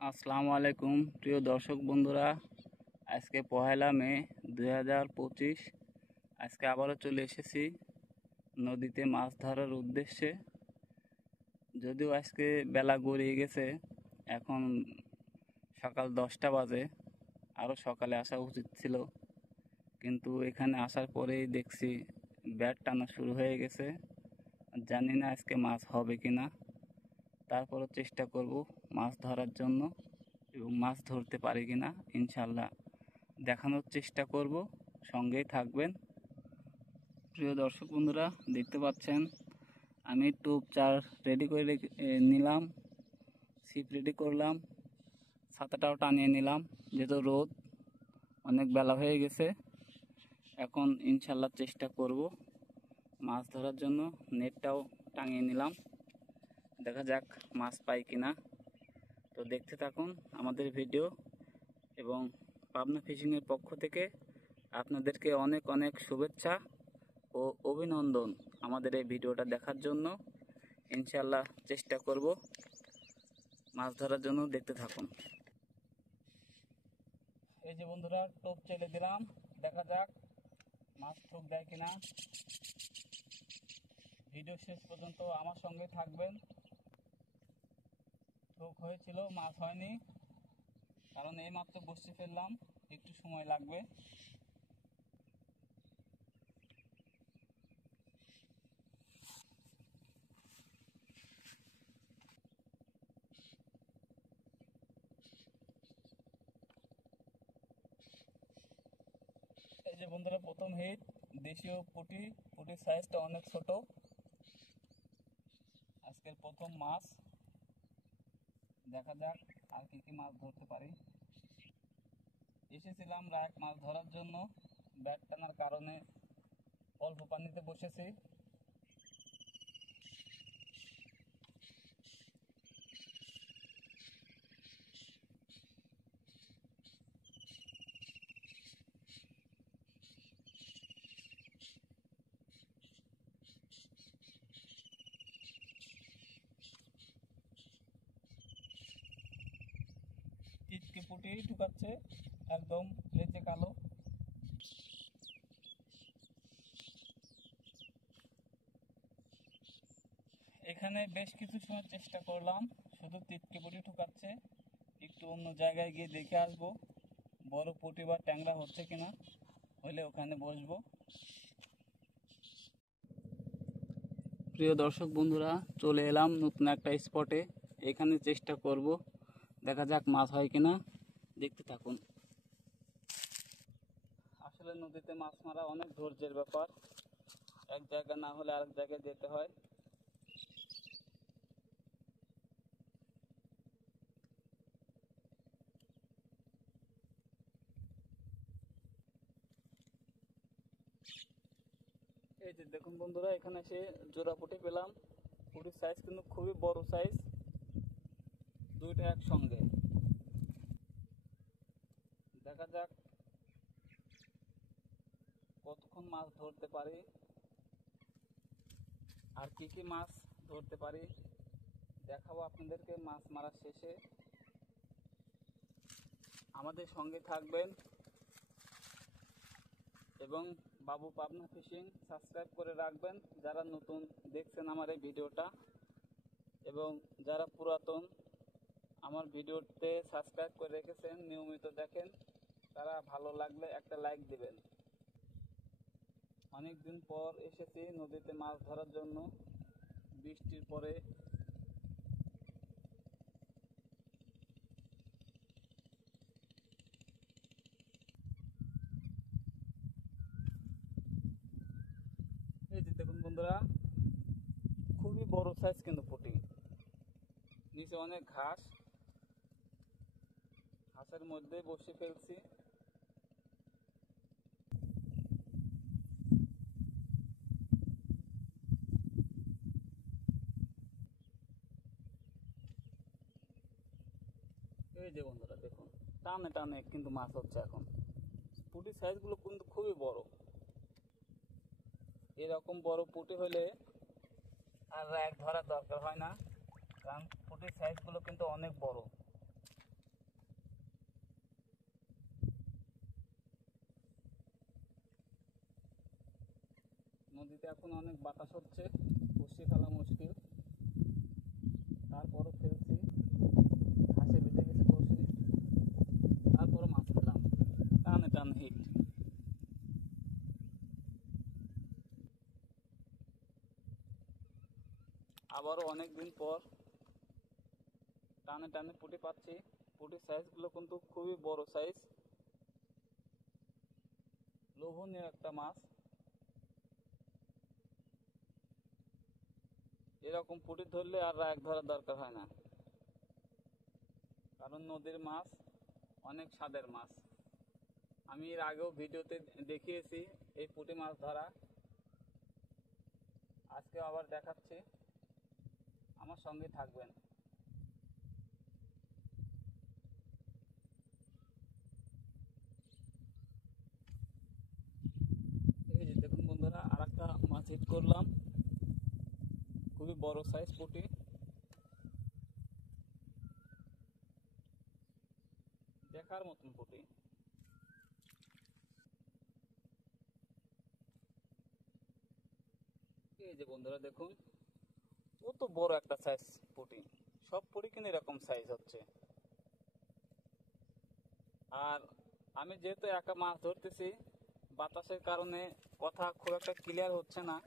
আসসালামু আলাইকুম প্রিয় দর্শক বন্ধুরা। আজকে পহেলা মে 2025। আজকে আবারও চলে এসেছি নদীতে মাছ ধরার উদ্দেশ্যে। যদিও আজকে বেলা গড়িয়ে গেছে, এখন সকাল 10টা বাজে। আরও সকালে আসা উচিত ছিল, কিন্তু এখানে আসার পরেই দেখছি ব্যাট টানা শুরু হয়ে গেছে। জানি না আজকে মাছ হবে কিনা, তারপরও চেষ্টা করব মাছ ধরার জন্য এবং মাছ ধরতে পারি কিনা ইনশাল্লাহ দেখানোর চেষ্টা করব। সঙ্গেই থাকবেন। প্রিয় দর্শক বন্ধুরা, দেখতে পাচ্ছেন আমি টোপ চার রেডি করে নিলাম, ছিপ রেডি করলাম, ছাতাটাও টানিয়ে নিলাম, যেহেতু রোদ অনেক বেলা হয়ে গেছে। এখন ইনশাল্লাহ চেষ্টা করব মাছ ধরার জন্য। নেটটাও টাঙিয়ে নিলাম, দেখা যাক মাছ পাই কিনা। তো দেখতে থাকুন আমাদের ভিডিও, এবং পাবনা ফিশিংয়ের পক্ষ থেকে আপনাদেরকে অনেক অনেক শুভেচ্ছা ও অভিনন্দন আমাদের এই ভিডিওটা দেখার জন্য। ইনশাল্লাহ চেষ্টা করব মাছ ধরার জন্য, দেখতে থাকুন। এই যে বন্ধুরা, টোপ চেলে দিলাম, দেখা যাক মাছ ঠোক দেয় কিনা। ভিডিও শেষ পর্যন্ত আমার সঙ্গে থাকবেন। ঠোক হয়েছিল, মাছ হয়নি, কারণ এই মাত্র বসে ফেললাম, একটু সময় লাগবে। এই যে বন্ধুরা, প্রথম হিট দেশীয় পুঁটি। পুঁটির সাইজটা অনেক ছোট। আজকের প্রথম মাছ, দেখা যাক আর কি কি মাছ ধরতে পারি। এসেছিলাম রায়ক মাছ ধরার জন্য, ব্যাট টানার কারণে অল্প পানিতে বসেছি। টিটকে পুঁটি ঢুকাচ্ছে, একদম লেজে কালো। এখানে বেশ কিছু সময় চেষ্টা করলাম, শুধু টিটকে পুঁটি ঢুকাচ্ছে। একটু অন্য জায়গায় গিয়ে দেখে আসবো বড় পুঁটি বা ট্যাংরা হচ্ছে কিনা, হলে ওখানে বসবো। প্রিয় দর্শক বন্ধুরা, চলে এলাম নতুন একটা স্পটে। এখানে চেষ্টা করব, দেখা যাক মাছ হয় কিনা, দেখতে থাকুন। আসলে নদীতে মাছ মারা অনেক ধৈর্যের ব্যাপার, এক জায়গা না হলে আরেক জায়গায় যেতে হয়। এই যে দেখুন বন্ধুরা, এখানে এসে জোড়া পুঁটি পেলাম। পুঁটির সাইজ কিন্তু খুবই বড় সাইজ, দুইটা একসঙ্গে। দেখা যাক কতক্ষণ মাছ ধরতে পারি, আর কি কি মাছ ধরতে পারি দেখাবো আপনাদেরকে মাছ মারা শেষে। আমাদের সঙ্গে থাকবেন এবং বাবু পাবনা ফিশিং সাবস্ক্রাইব করে রাখবেন যারা নতুন দেখছেন আমার এই ভিডিওটা, এবং যারা পুরাতন আমার ভিডিওতে সাবস্ক্রাইব করে রেখেছেন, নিয়মিত দেখেন, তারা ভালো লাগলে একটা লাইক দিবেন। অনেক দিন পর এসেছি নদীতে মাছ ধরার জন্য, বৃষ্টির পরে। এই যে দেখুন বন্ধুরা, খুবই বড় সাইজ কিন্তু পুঁটি। নিচে অনেক ঘাস, ঘাসের মধ্যে বসে ফেলছি। এই যে বন্ধুরা দেখুন, টানে টানে কিন্তু মাছ হচ্ছে এখন। পুঁটির সাইজগুলো কিন্তু খুবই বড়। এরকম বড় পুঁটি হলে আর এক ধরার দরকার হয় না, কারণ পুঁটির সাইজগুলো কিন্তু অনেক বড়। এখন অনেক বাতাস হচ্ছে, বসে ফেলা মুশকিল, তারপরও ফেলছি। ঘাসে বেঁধে গেছে বসি, তারপরও মাছ পেলাম, টানে টানে হিট। আবারও অনেক দিন পর টানে টানে পুঁটি পাচ্ছি। পুঁটির সাইজগুলো কিন্তু খুবই বড় সাইজ, লোভনীয় একটা মাছ। এরকম পুঁটি ধরলে আর রাগ ধরার দরকার হয় না, কারণ নদীর মাছ অনেক স্বাদের মাছ। আমি এর আগেও ভিডিওতে দেখিয়েছি এই পুঁটি মাছ ধরা, আজকে আবার দেখাচ্ছি, আমার সঙ্গে থাকবেন। এই যে দেখুন বন্ধুরা, আর একটা মাছ হিট করলাম, খুবই বড় সাইজ পুঁটি, দেখার মতন পুঁটি। এই যে বন্ধুরা দেখুন, কত বড় একটা সাইজ পুঁটি। সব পুঁটি কিন্তু এরকম সাইজ হচ্ছে। আর আমি যেহেতু একা মাছ ধরতেছি, বাতাসের কারণে কথা খুব একটা ক্লিয়ার হচ্ছে না,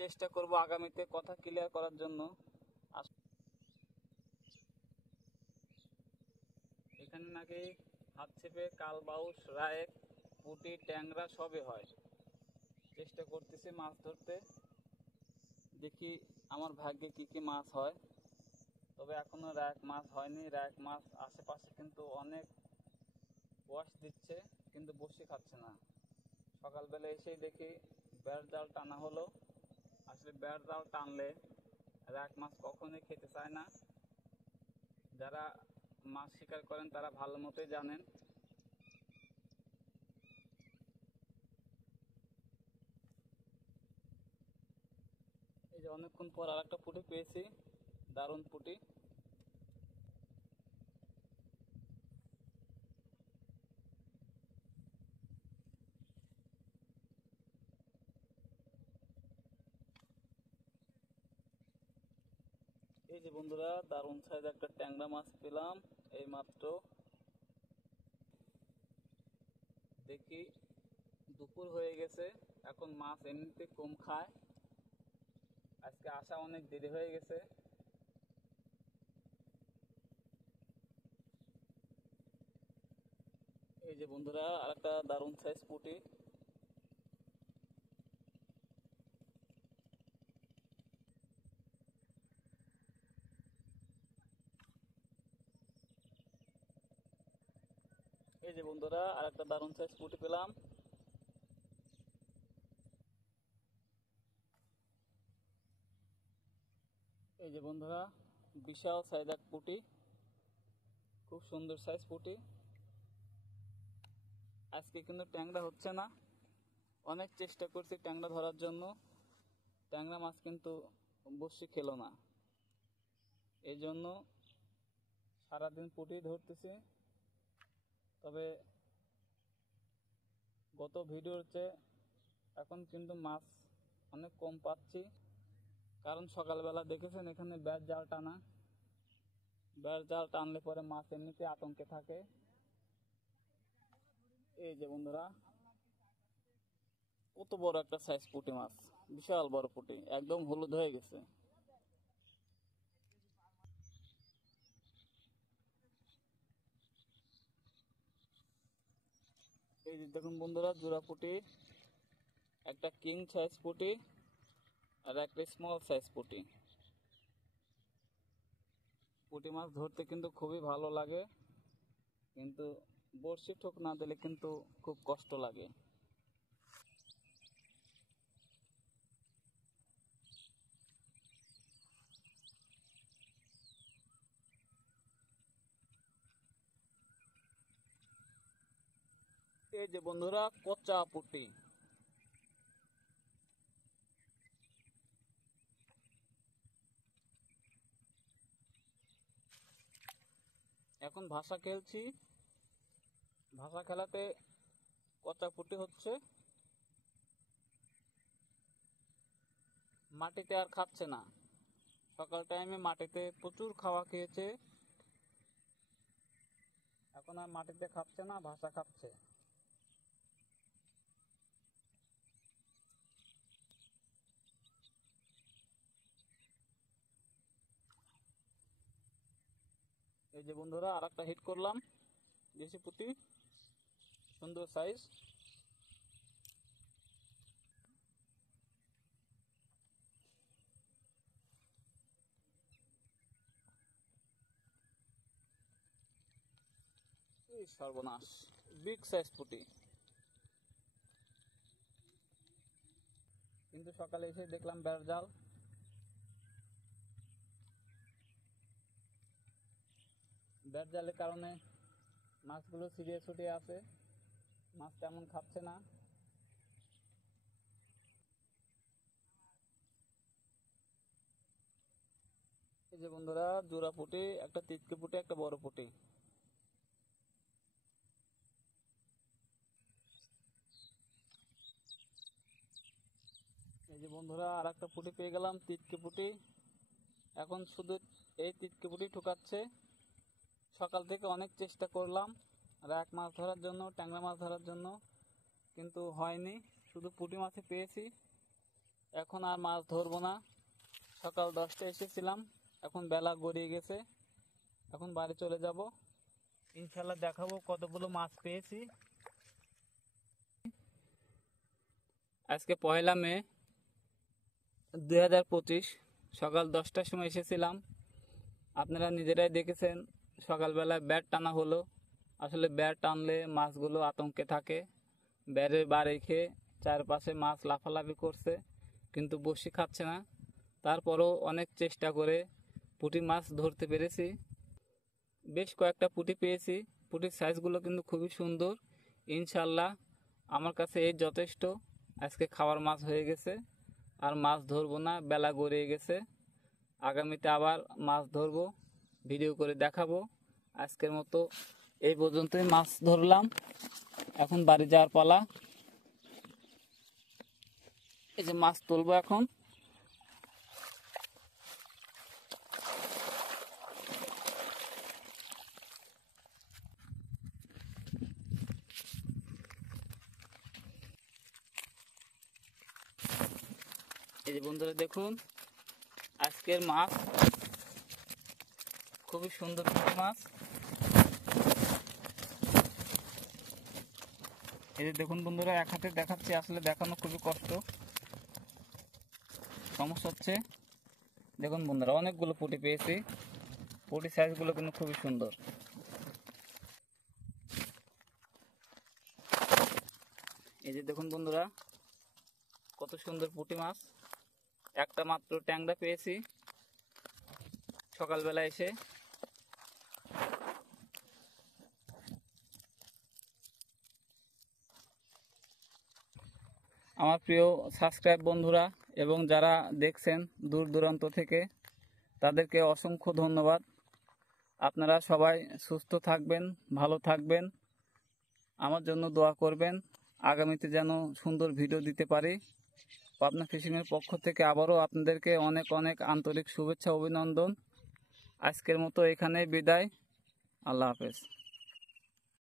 চেষ্টা করব আগামীতে কথা ক্লিয়ার করার জন্য। এখানে নাকি হাত ছেপে, কালবাউস, রায়েক, পুঁটি, ট্যাংরা সবই হয়। চেষ্টা করতেছি মাছ ধরতে, দেখি আমার ভাগ্যে কি কি মাছ হয়। তবে এখনো রায়েক মাছ হয়নি। রায়েক মাছ আশেপাশে কিন্তু অনেক ওয়াশ দিচ্ছে, কিন্তু বসি খাচ্ছে না। সকালবেলা এসেই দেখি বেড় জাল টানা হলো। আসলে বেড় জাল টানলে রায়েক মাছ কখনোই খেতে চায় না। যারা মাছ শিকার করেন তারা ভালো মতোই জানেন। এই যে অনেকক্ষণ পর আর একটা পুঁটি পেয়েছি, দারুণ পুঁটি। এই যে বন্ধুরা, দারুণ সাইজ একটা ট্যাংরা মাছ পেলাম এই মাত্র। দেখি, দুপুর হয়ে গেছে, এখন মাছ এমনিতে কম খায়, আজকে আসা অনেক দেরি হয়ে গেছে। এই যে বন্ধুরা, আরেকটা দারুণ সাইজ পুঁটি। এই যে বন্ধুরা, আরেকটা দারুণ সাইজ পুঁটি পেলাম। এই যে বন্ধুরা, বিশাল সাইজ এক পুঁটি, খুব সুন্দর সাইজ পুঁটি। আজকে কিন্তু ট্যাংরা হচ্ছে না, অনেক চেষ্টা করছি ট্যাংরা ধরার জন্য, ট্যাংরা মাছ কিন্তু বসি খেলো না। এই জন্য সারাদিন পুঁটি ধরতেছি। তবে গত ভিডিওর চেয়ে এখন কিন্তু মাছ অনেক কম পাচ্ছি, কারণ সকালবেলা দেখেছেন এখানে ব্যাট জাল টানা। ব্যাট জাল টানলে পরে মাছ এমনিতে আতঙ্কে থাকে। এই যে বন্ধুরা, কত বড় একটা সাইজ পুঁটি মাছ, বিশাল বড় পুঁটি, একদম হলুদ হয়ে গেছে। এই যে দেখুন বন্ধুরা, জোড়া পুঁটি, একটা কিং সাইজ পুঁটি আর একটা স্মল সাইজ পুঁটি। পুঁটি মাছ ধরতে কিন্তু খুবই ভালো লাগে, কিন্তু বড়শি ঠোক না দিলে কিন্তু খুব কষ্ট লাগে। এই যে বন্ধুরা, কচা পুঁটি। এখন ভাষা খেলছি, ভাষা খেলাতে কচা পুঁটি হচ্ছে। মাটিতে আর খাচ্ছে না। সকাল টাইমে মাটিতে প্রচুর খাওয়া খেয়েছে, এখন আর মাটিতে খাচ্ছে না, ভাসা খাচ্ছে। এই যে বন্ধুরা, আর একটা হিট করলাম দেশি পুঁটি, সুন্দর সাইজ। এই সর্বনাশ, বিগ সাইজ পুঁটি। কিন্তু সকালে এসে দেখলাম বেড় জাল। বেড় জালের কারণে মাছগুলো ছিটিয়ে ছুটিয়ে আছে, মাছ তেমন খাচ্ছে না। এই যে বন্ধুরা, জোড়া পুঁটি, একটা তিতকে পুঁটি, একটা বড় পুঁটি। এই যে বন্ধুরা, আর একটা পুঁটি পেয়ে গেলাম, তিতকে পুঁটি। এখন শুধু এই তিতকে পুঁটি ঠুকাচ্ছে। সকাল থেকে অনেক চেষ্টা করলাম রাক মাছ ধরার জন্য, ট্যাংরা মাছ ধরার জন্য, কিন্তু হয়নি। শুধু পুঁটি মাছই পেয়েছি। এখন আর মাছ ধরবো না। সকাল 10টায় এসেছিলাম, এখন বেলা গড়িয়ে গেছে। এখন বাড়ি চলে যাব। ইনশাল্লাহ দেখাবো কতগুলো মাছ পেয়েছি। আজকে 1 মে 2025, সকাল 10টার সময় এসেছিলাম। আপনারা নিজেরাই দেখেছেন, সকালবেলায় ব্যাট টানা হলো। আসলে ব্যাট টানলে মাছগুলো আতঙ্কে থাকে, ব্যাটের বার রেখে চারপাশে মাছ লাফালাফি করছে, কিন্তু বসি খাচ্ছে না। তারপরও অনেক চেষ্টা করে পুঁটি মাছ ধরতে পেরেছি। বেশ কয়েকটা পুঁটি পেয়েছি। পুঁটির সাইজগুলো কিন্তু খুবই সুন্দর। ইনশাল্লাহ আমার কাছে এই যথেষ্ট। আজকে খাওয়ার মাছ হয়ে গেছে, আর মাছ ধরবো না, বেলা গড়িয়ে গেছে। আগামীতে আবার মাছ ধরবো, ভিডিও করে দেখাবো। আজকের মতো এই পর্যন্তই মাছ ধরলাম, এখন বাড়ি যাওয়ার পালা। এই যে মাছ তুলবো এখন। এই যে বন্ধুরা দেখুন, আজকের মাছ খুবই সুন্দর মাছ। এই যে দেখুন বন্ধুরা, এক হাতে দেখাচ্ছি, আসলে দেখানো খুবই কষ্ট, সমস্যা হচ্ছে। দেখুন বন্ধুরা, অনেকগুলো পুঁটি পেয়েছি। পুঁটি সাইজগুলো কিন্তু খুবই সুন্দর। এই যে দেখুন বন্ধুরা, কত সুন্দর পুঁটি মাছ। একটা মাত্র ট্যাংরা পেয়েছি সকালবেলা এসে। আমার প্রিয় সাবস্ক্রাইব বন্ধুরা এবং যারা দেখছেন দূর দূরান্ত থেকে, তাদেরকে অসংখ্য ধন্যবাদ। আপনারা সবাই সুস্থ থাকবেন, ভালো থাকবেন, আমার জন্য দোয়া করবেন। আগামীতে যেন সুন্দর ভিডিও দিতে পারি। পাবনা ফিশিংয়ের পক্ষ থেকে আবারও আপনাদেরকে অনেক অনেক আন্তরিক শুভেচ্ছা, অভিনন্দন। আজকের মতো এখানে বিদায়। আল্লাহ হাফেজ।